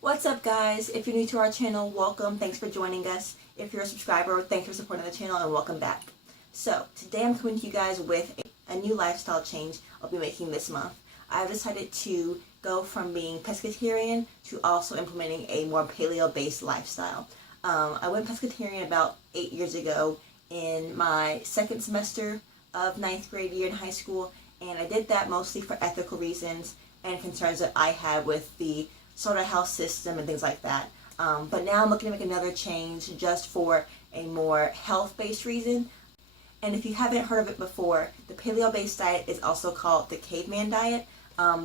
What's up, guys? If you're new to our channel, welcome. Thanks for joining us. If you're a subscriber, thanks for supporting the channel and welcome back. So today I'm coming to you guys with a new lifestyle change I'll be making this month. I've decided to go from being pescatarian to also implementing a more paleo-based lifestyle. I went pescatarian about 8 years ago in my second semester of 9th grade year in high school, and I did that mostly for ethical reasons and concerns that I had with the slaughterhouse system and things like that. But now I'm looking to make another change just for a more health-based reason. And if you haven't heard of it before, the paleo-based diet is also called the caveman diet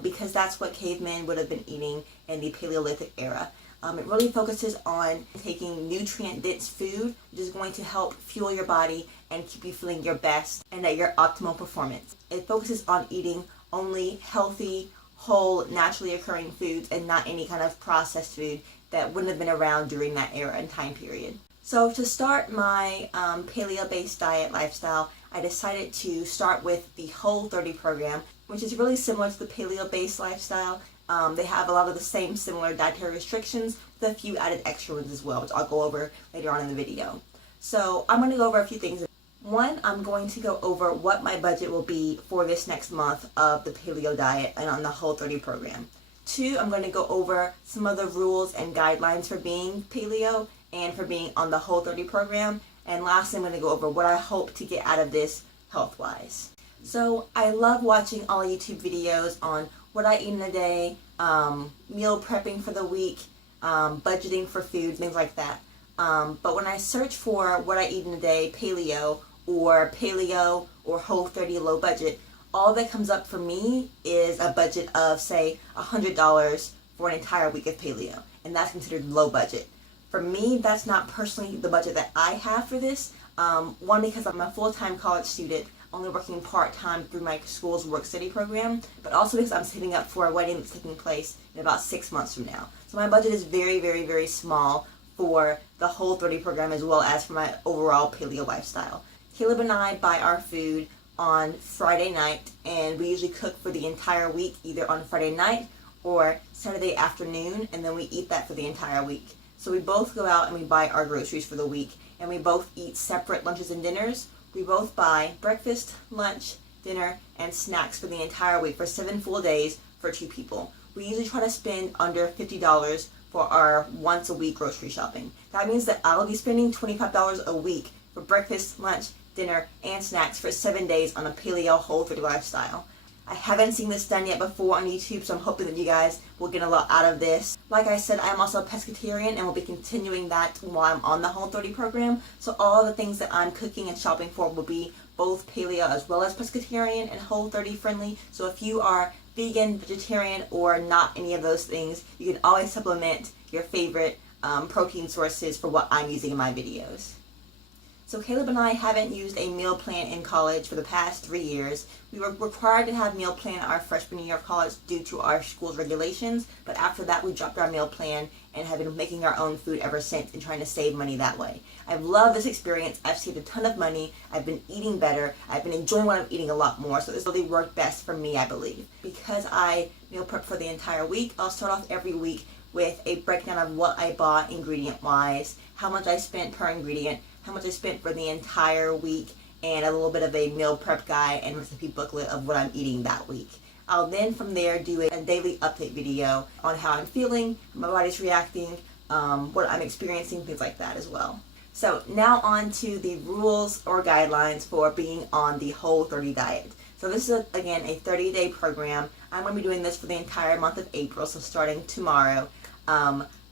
because that's what cavemen would have been eating in the Paleolithic era. It really focuses on taking nutrient-dense food, which is going to help fuel your body and keep you feeling your best and at your optimal performance. It focuses on eating only healthy, whole, naturally occurring foods and not any kind of processed food that wouldn't have been around during that era and time period. So to start my paleo-based diet lifestyle, I decided to start with the Whole30 program, which is really similar to the paleo-based lifestyle. They have a lot of the same similar dietary restrictions with a few added extra ones as well, which I'll go over later on in the video. So I'm going to go over a few things. One, I'm going to go over what my budget will be for this next month of the paleo diet and on the Whole30 program. Two, I'm going to go over some of the rules and guidelines for being paleo and for being on the Whole30 program. And lastly, I'm going to go over what I hope to get out of this health-wise. So I love watching all YouTube videos on what I eat in a day, meal prepping for the week, budgeting for food, things like that. But when I search for what I eat in a day, paleo or Whole30 low budget, all that comes up for me is a budget of, say, $100 for an entire week of paleo, and that's considered low budget. For me, that's not personally the budget that I have for this. One, because I'm a full-time college student, only working part-time through my school's work-study program, but also because I'm saving up for a wedding that's taking place in about 6 months from now. So my budget is very, very, very small for the Whole30 program as well as for my overall paleo lifestyle. Caleb and I buy our food on Friday night, and we usually cook for the entire week, either on Friday night or Saturday afternoon, and then we eat that for the entire week. So we both go out and we buy our groceries for the week, and we both eat separate lunches and dinners. We both buy breakfast, lunch, dinner, and snacks for the entire week for 7 full days for 2 people. We usually try to spend under $50 for our once a week grocery shopping. That means that I'll be spending $25 a week for breakfast, lunch, dinner, and snacks for 7 days on a paleo Whole30 lifestyle. I haven't seen this done yet before on YouTube, so I'm hoping that you guys will get a lot out of this. Like I said, I'm also a pescatarian and will be continuing that while I'm on the Whole30 program. So all the things that I'm cooking and shopping for will be both paleo as well as pescatarian and Whole30 friendly. So if you are vegan, vegetarian, or not any of those things, you can always supplement your favorite protein sources for what I'm using in my videos. So Caleb and I haven't used a meal plan in college for the past 3 years. We were required to have meal plan our freshman year of college due to our school's regulations, but after that we dropped our meal plan and have been making our own food ever since and trying to save money that way. I've loved this experience. I've saved a ton of money. I've been eating better. I've been enjoying what I'm eating a lot more, so this really worked best for me, I believe. Because I meal prep for the entire week, I'll start off every week with a breakdown of what I bought ingredient-wise, how much I spent per ingredient, how much I spent for the entire week, and a little bit of a meal prep guide and recipe booklet of what I'm eating that week. I'll then from there do a daily update video on how I'm feeling, how my body's reacting, what I'm experiencing, things like that as well. So now on to the rules or guidelines for being on the Whole30 diet. So this is, again, a 30-day program. I'm going to be doing this for the entire month of April, so starting tomorrow.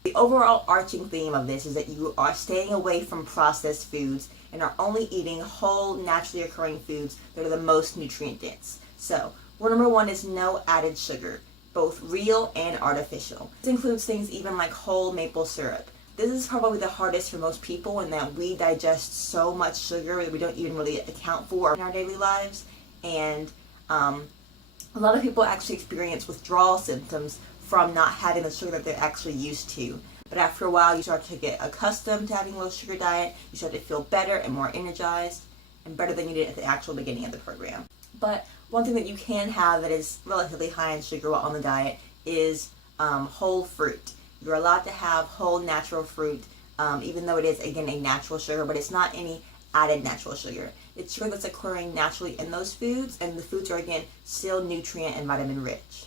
The overall arching theme of this is that you are staying away from processed foods and are only eating whole, naturally occurring foods that are the most nutrient dense. So, rule number 1 is no added sugar, both real and artificial. This includes things even like whole maple syrup. This is probably the hardest for most people in that we digest so much sugar that we don't even really account for in our daily lives. And a lot of people actually experience withdrawal symptoms from not having the sugar that they're actually used to. But after a while, you start to get accustomed to having a low sugar diet. You start to feel better and more energized and better than you did at the actual beginning of the program. But one thing that you can have that is relatively high in sugar while on the diet is whole fruit. You're allowed to have whole natural fruit, even though it is, again, a natural sugar, but it's not any added natural sugar. It's sugar that's occurring naturally in those foods, and the foods are, again, still nutrient and vitamin rich.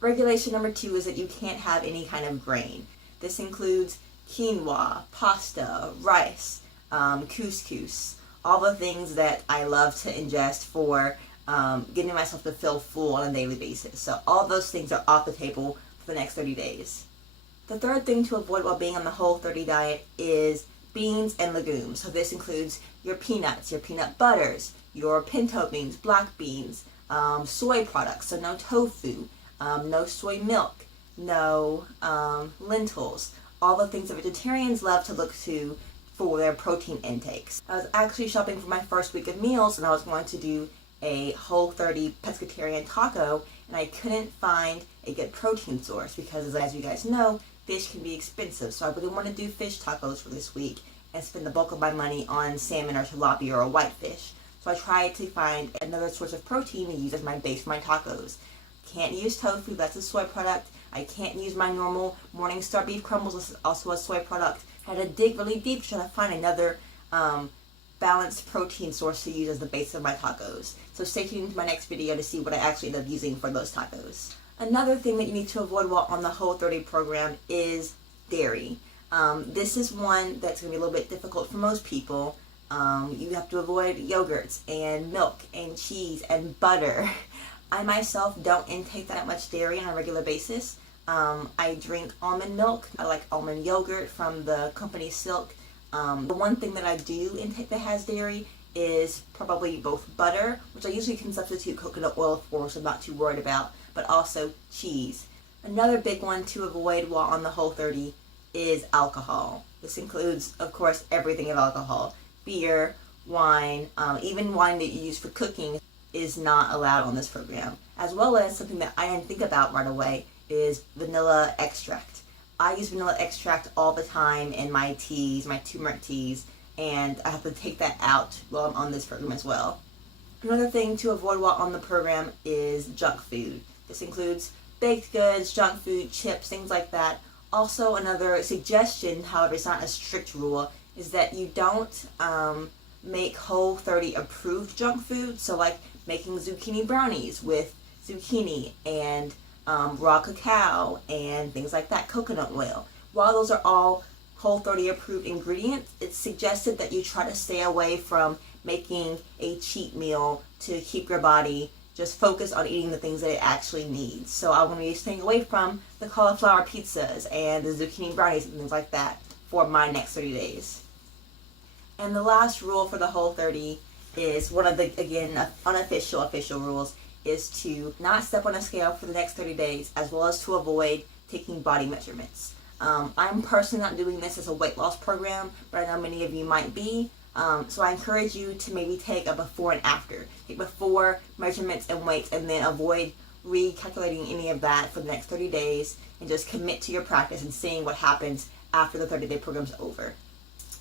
Regulation number 2 is that you can't have any kind of grain. This includes quinoa, pasta, rice, couscous, all the things that I love to ingest for getting myself to feel full on a daily basis. So all those things are off the table for the next 30 days. The third thing to avoid while being on the Whole30 diet is beans and legumes. So this includes your peanuts, your peanut butters, your pinto beans, black beans, soy products, so no tofu, no soy milk, no lentils, all the things that vegetarians love to look to for their protein intakes. I was actually shopping for my first week of meals, and I was going to do a Whole30 pescatarian taco, and I couldn't find a good protein source because, as you guys know, fish can be expensive. So I really want to do fish tacos for this week and spend the bulk of my money on salmon or tilapia or whitefish. So I tried to find another source of protein to use as my base for my tacos. Can't use tofu, that's a soy product. I can't use my normal Morningstar beef crumbles, which is also a soy product. I had to dig really deep to try to find another balanced protein source to use as the base of my tacos. So stay tuned to my next video to see what I actually end up using for those tacos. Another thing that you need to avoid while on the Whole30 program is dairy. This is one that's going to be a little bit difficult for most people. You have to avoid yogurts and milk and cheese and butter. I myself don't intake that much dairy on a regular basis. I drink almond milk. I like almond yogurt from the company Silk. The one thing that I do intake that has dairy is probably both butter, which I usually can substitute coconut oil for, so I'm not too worried about, but also cheese. Another big one to avoid while on the Whole30 is alcohol. This includes, of course, everything of alcohol. Beer, wine, even wine that you use for cooking is not allowed on this program. As well as something that I didn't think about right away is vanilla extract. I use vanilla extract all the time in my teas, my turmeric teas, and I have to take that out while I'm on this program as well. Another thing to avoid while on the program is junk food. This includes baked goods, junk food, chips, things like that. Also, another suggestion, however it's not a strict rule, is that you don't make Whole30 approved junk food. So like making zucchini brownies with zucchini and raw cacao and things like that, coconut oil. While those are all Whole30 approved ingredients, it's suggested that you try to stay away from making a cheat meal to keep your body just focused on eating the things that it actually needs. So I'm going to be staying away from the cauliflower pizzas and the zucchini brownies and things like that for my next 30 days. And the last rule for the Whole30 is one of the, again, unofficial official rules, is to not step on a scale for the next 30 days, as well as to avoid taking body measurements. I'm personally not doing this as a weight loss program, but I know many of you might be. So I encourage you to maybe take a before and after. Take before measurements and weights, and then avoid recalculating any of that for the next 30 days, and just commit to your practice and seeing what happens after the 30-day program's over.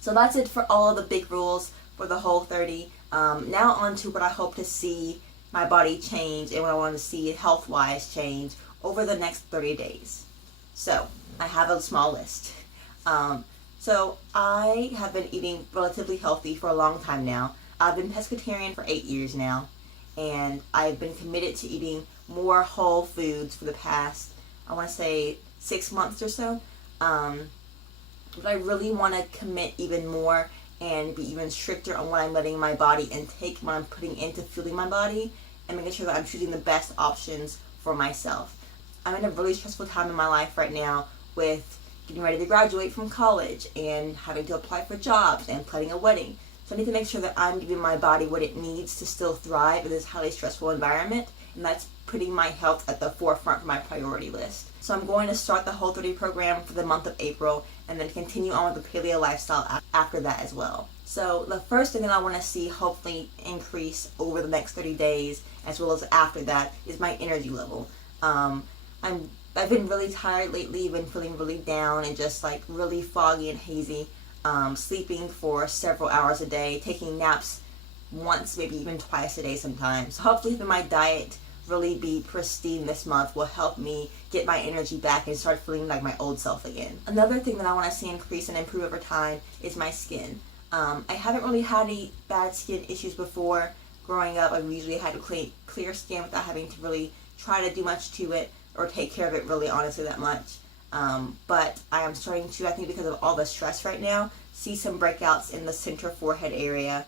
So that's it for all of the big rules for the Whole30. Now on to what I hope to see my body change and what I want to see health-wise change over the next 30 days. So I have a small list. So I have been eating relatively healthy for a long time now. I've been pescatarian for 8 years now, and I've been committed to eating more whole foods for the past, I want to say, 6 months or so. But I really want to commit even more and be even stricter on what I'm letting my body intake, what I'm putting into fueling my body, and making sure that I'm choosing the best options for myself. I'm in a really stressful time in my life right now with getting ready to graduate from college and having to apply for jobs and planning a wedding. So I need to make sure that I'm giving my body what it needs to still thrive in this highly stressful environment, and that's putting my health at the forefront for my priority list. So I'm going to start the Whole30 program for the month of April, and then continue on with the paleo lifestyle after that as well. So the first thing that I want to see hopefully increase over the next 30 days, as well as after that, is my energy level. I've been really tired lately, been feeling really down and just like really foggy and hazy, sleeping for several hours a day, taking naps once, maybe even twice a day sometimes. So hopefully my diet really be pristine this month will help me get my energy back and start feeling like my old self again. Another thing that I want to see increase and improve over time is my skin. I haven't really had any bad skin issues before. Growing up, I usually had clear skin without having to really try to do much to it or take care of it really honestly that much. But I am starting to, I think because of all the stress right now, see some breakouts in the center forehead area.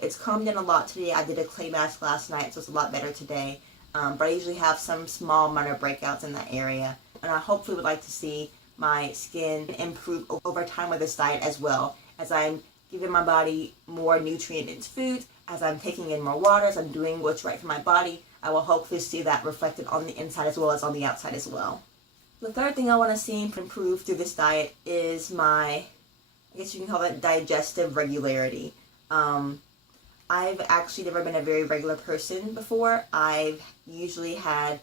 It's calmed down a lot today. I did a clay mask last night, so it's a lot better today. But I usually have some small minor breakouts in that area. And I hopefully would like to see my skin improve over time with this diet as well, as I'm giving my body more nutrient-dense food, as I'm taking in more water, as I'm doing what's right for my body. I will hopefully see that reflected on the inside as well as on the outside as well. The third thing I want to see improve through this diet is my, I guess you can call that digestive regularity. I've actually never been a very regular person before. I've usually had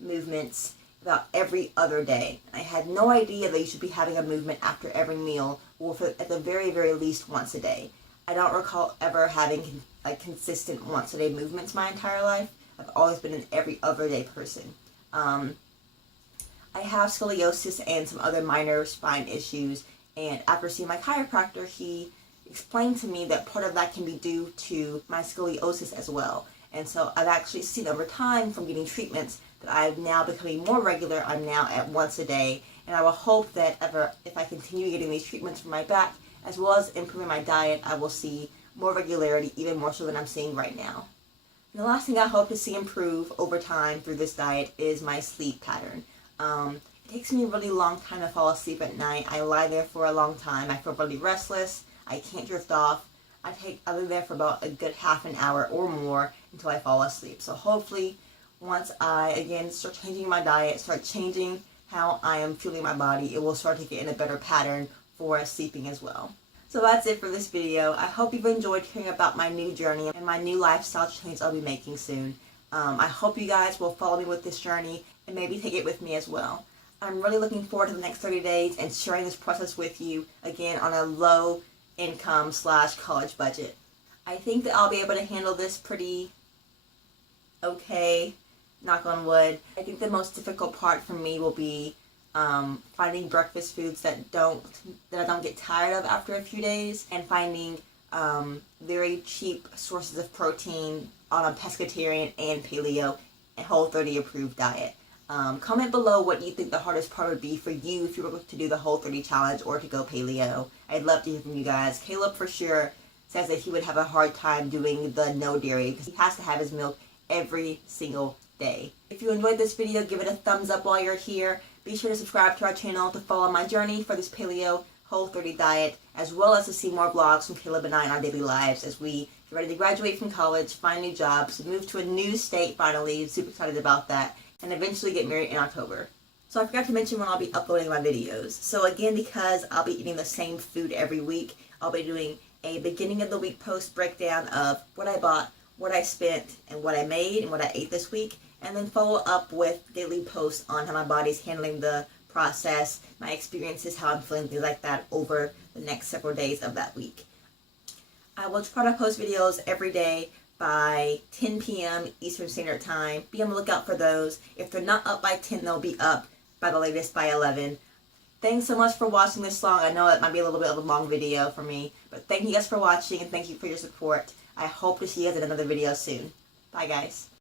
movements about every other day. I had no idea that you should be having a movement after every meal, or at the very, very least once a day. I don't recall ever having consistent once a day movements my entire life. I've always been an every other day person. I have scoliosis and some other minor spine issues, and after seeing my chiropractor, he explained to me that part of that can be due to my scoliosis as well. And so I've actually seen over time from getting treatments that I'm now becoming more regular. I'm now at once a day, and I will hope that if I continue getting these treatments for my back, as well as improving my diet, I will see more regularity, even more so than I'm seeing right now. And the last thing I hope to see improve over time through this diet is my sleep pattern. It takes me a really long time to fall asleep at night. I lie there for a long time. I feel really restless. I can't drift off. I lay there for about a good half an hour or more until I fall asleep. So hopefully, once I, again, start changing my diet, start changing how I am fueling my body, it will start to get in a better pattern for sleeping as well. So that's it for this video. I hope you've enjoyed hearing about my new journey and my new lifestyle change I'll be making soon. I hope you guys will follow me with this journey and maybe take it with me as well. I'm really looking forward to the next 30 days and sharing this process with you, again, on a low income / college budget. I think that I'll be able to handle this pretty okay, knock on wood. I think the most difficult part for me will be finding breakfast foods that I don't get tired of after a few days, and finding very cheap sources of protein on a pescatarian and paleo and Whole30 approved diet. Comment below what you think the hardest part would be for you if you were to do the Whole30 challenge or to go paleo. I'd love to hear from you guys. Caleb for sure says that he would have a hard time doing the no dairy because he has to have his milk every single day. If you enjoyed this video, give it a thumbs up while you're here. Be sure to subscribe to our channel to follow my journey for this paleo Whole30 diet, as well as to see more vlogs from Caleb and I in our daily lives as we get ready to graduate from college, find new jobs, move to a new state finally, super excited about that, and eventually get married in October. So I forgot to mention when I'll be uploading my videos. So again, because I'll be eating the same food every week, I'll be doing a beginning of the week post breakdown of what I bought, what I spent, and what I made, and what I ate this week, and then follow up with daily posts on how my body's handling the process, my experiences, how I'm feeling, things like that over the next several days of that week. I will try to post videos every day by 10 p.m. Eastern Standard Time. Be on the lookout for those. If they're not up by 10, they'll be up by the latest by 11. Thanks so much for watching this long. I know it might be a little bit of a long video for me, but thank you guys for watching and thank you for your support. I hope to see you guys in another video soon. Bye guys.